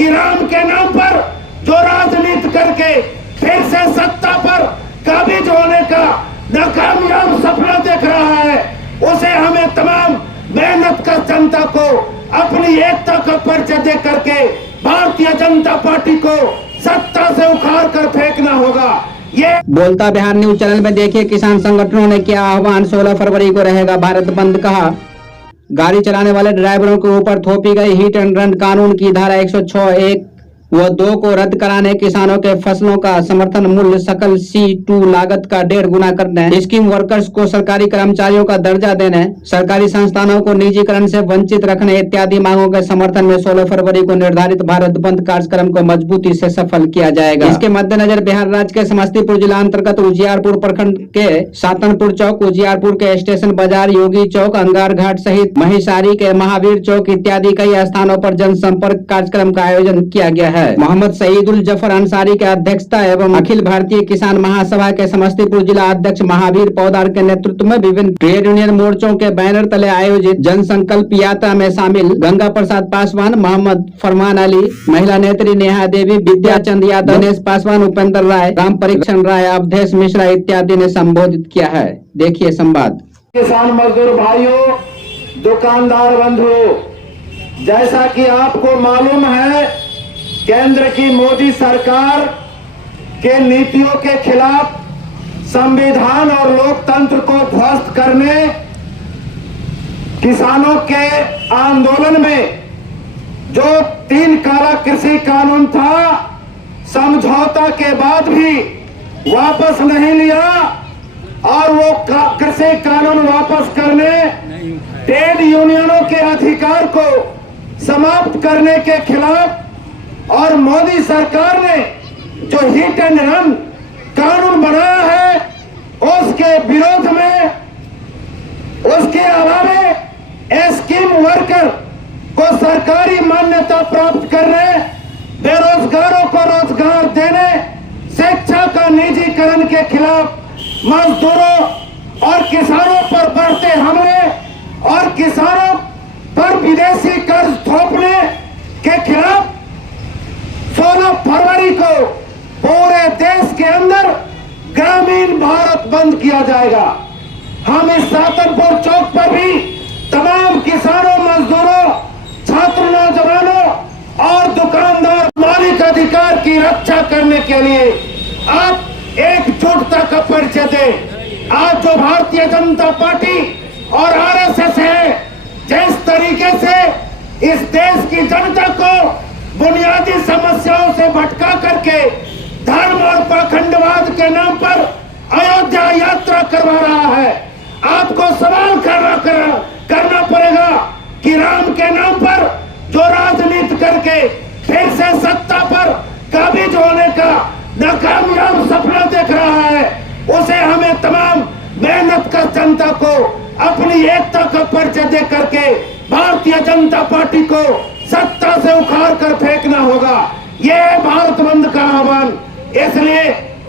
कि राम के नाम पर जो राजनीति करके फिर से सत्ता पर काबिज होने का नाकामयाब सपना देख रहा है, उसे हमें तमाम मेहनत का जनता को अपनी एकता का परिचय दे करके भारतीय जनता पार्टी को सत्ता से उखाड़ कर फेंकना होगा। ये बोलता बिहार न्यूज चैनल में देखिए, किसान संगठनों ने किया आह्वान, 16 फरवरी को रहेगा भारत बंद। कहा गाड़ी चलाने वाले ड्राइवरों के ऊपर थोपी गई हिट एंड रन कानून की धारा 106(1) व 2 को रद्द कराने, किसानों के फसलों का समर्थन मूल्य सकल C2 लागत का 1.5 गुना करने, स्कीम वर्कर्स को सरकारी कर्मचारियों का दर्जा देने, सरकारी संस्थानों को निजीकरण से वंचित रखने इत्यादि मांगों के समर्थन में 16 फरवरी को निर्धारित भारत बंद कार्यक्रम को मजबूती से सफल किया जाएगा। इसके मद्देनजर बिहार राज्य के समस्तीपुर जिला अंतर्गत उजियारपुर प्रखंड के सातनपुर चौक, उजियारपुर के स्टेशन बाजार, योगी चौक, अंगार घाट सहित महिसारी के महावीर चौक इत्यादि कई स्थानों पर जनसंपर्क कार्यक्रम का आयोजन किया गया है। मोहम्मद सईदुल जफर अंसारी के अध्यक्षता एवं अखिल भारतीय किसान महासभा के समस्तीपुर जिला अध्यक्ष महावीर पौदार के नेतृत्व में विभिन्न ट्रेड यूनियन मोर्चों के बैनर तले आयोजित जनसंकल्प यात्रा में शामिल गंगा प्रसाद पासवान, मोहम्मद फरमान अली, महिला नेत्री नेहा देवी, विद्या चंद यादव, दिनेश पासवान, उपेंद्र राय, राम परीक्षण राय, अवधेश मिश्रा इत्यादि ने संबोधित किया है। देखिए संवाद। किसान मजदूर भाइयों, दुकानदार बंधुओं, जैसा कि आपको मालूम है, केंद्र की मोदी सरकार के नीतियों के खिलाफ संविधान और लोकतंत्र को ध्वस्त करने, किसानों के आंदोलन में जो 3 काला कृषि कानून था, समझौता के बाद भी वापस नहीं लिया और वो कृषि कानून वापस करने, ट्रेड यूनियनों के अधिकार को समाप्त करने के खिलाफ और मोदी सरकार ने जो हिट एंड रन कानून बनाया है उसके विरोध में, उसके अलावा स्कीम वर्कर को सरकारी मान्यता प्राप्त करने, बेरोजगारों को रोजगार देने, शिक्षा का निजीकरण के खिलाफ, मजदूरों और किसानों पर बढ़ते हमले और किसानों पर विदेशी कर्ज थोपने के खिलाफ 16 फरवरी को पूरे देश के अंदर ग्रामीण भारत बंद किया जाएगा। हम इस सातनपुर चौक पर भी तमाम किसानों, मजदूरों, छात्र, नौजवानों और दुकानदार मौलिक अधिकार की रक्षा करने के लिए आप एकजुटता का परिचय दें। आज जो भारतीय जनता पार्टी और RSS है, जिस तरीके से इस देश की जनता को बुनियादी समस्याओं से भटका करके धर्म और पाखंडवाद के नाम पर अयोध्या यात्रा करवा रहा है, आपको सवाल करना पड़ेगा कि राम के नाम पर जो राजनीति करके फिर से सत्ता पर काबिज होने का नाकामयाब सपना देख रहा है, उसे हमें तमाम मेहनत का जनता को अपनी एकता का परिचय दे करके भारतीय जनता पार्टी को सत्ता से उखाड़ कर फेंकना होगा। यह भारत बंद का आह्वान। इसलिए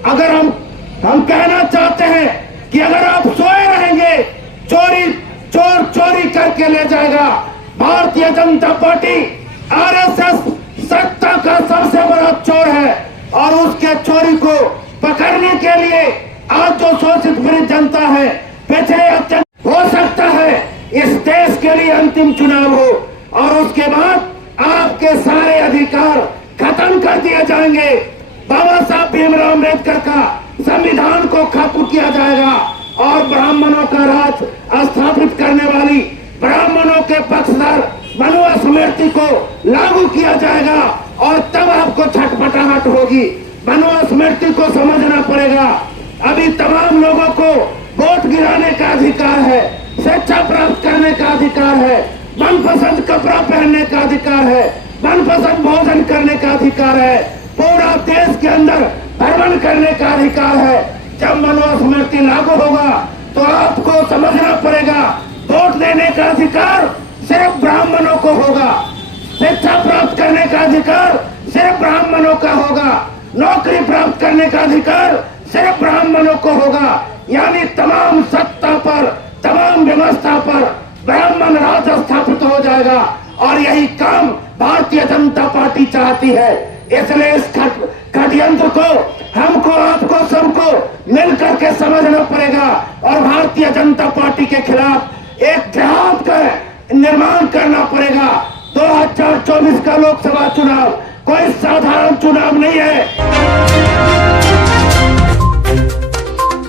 अगर हम कहना चाहते हैं कि अगर आप सोए रहेंगे, चोर चोरी करके ले जाएगा। भारतीय जनता पार्टी RSS सत्ता का सबसे बड़ा चोर है और उसके चोरी को पकड़ने के लिए आज जो शोषित पीड़ित जनता है, पिछले हो सकता है इस देश के लिए अंतिम चुनाव हो और उसके बाद आपके सारे अधिकार खत्म कर दिए जाएंगे। बाबा साहब भीमराव अम्बेडकर का संविधान को खत्म किया जाएगा और ब्राह्मणों का राज स्थापित करने वाली ब्राह्मणों के पक्षधर मनुस्मृति को लागू किया जाएगा और तब आपको छटपटाहट होगी। मनुस्मृति को समझना पड़ेगा। अभी तमाम लोगों को वोट गिराने का अधिकार है, शिक्षा प्राप्त करने का अधिकार है, मनपसंद कपड़ा पहनने का अधिकार है, मनपसंद भोजन करने का अधिकार है, पूरा देश के अंदर भ्रमण करने का अधिकार है। जब मनुस्मृति लागू होगा तो आपको समझना पड़ेगा वोट देने का अधिकार सिर्फ ब्राह्मणों को होगा, शिक्षा प्राप्त करने का अधिकार सिर्फ ब्राह्मणों का होगा, नौकरी प्राप्त करने का अधिकार सिर्फ ब्राह्मणों को होगा। यानी तमाम सत्ता पर, तमाम व्यवस्था पर ब्राह्मण राज स्थापित हो जाएगा और यही काम भारतीय जनता पार्टी चाहती है। इसलिए इस षड्यंत्र को हमको, आपको, सबको मिलकर के समझना पड़ेगा और भारतीय जनता पार्टी के खिलाफ एक जिहाद का निर्माण करना पड़ेगा। 2024 का लोकसभा चुनाव कोई साधारण चुनाव नहीं है।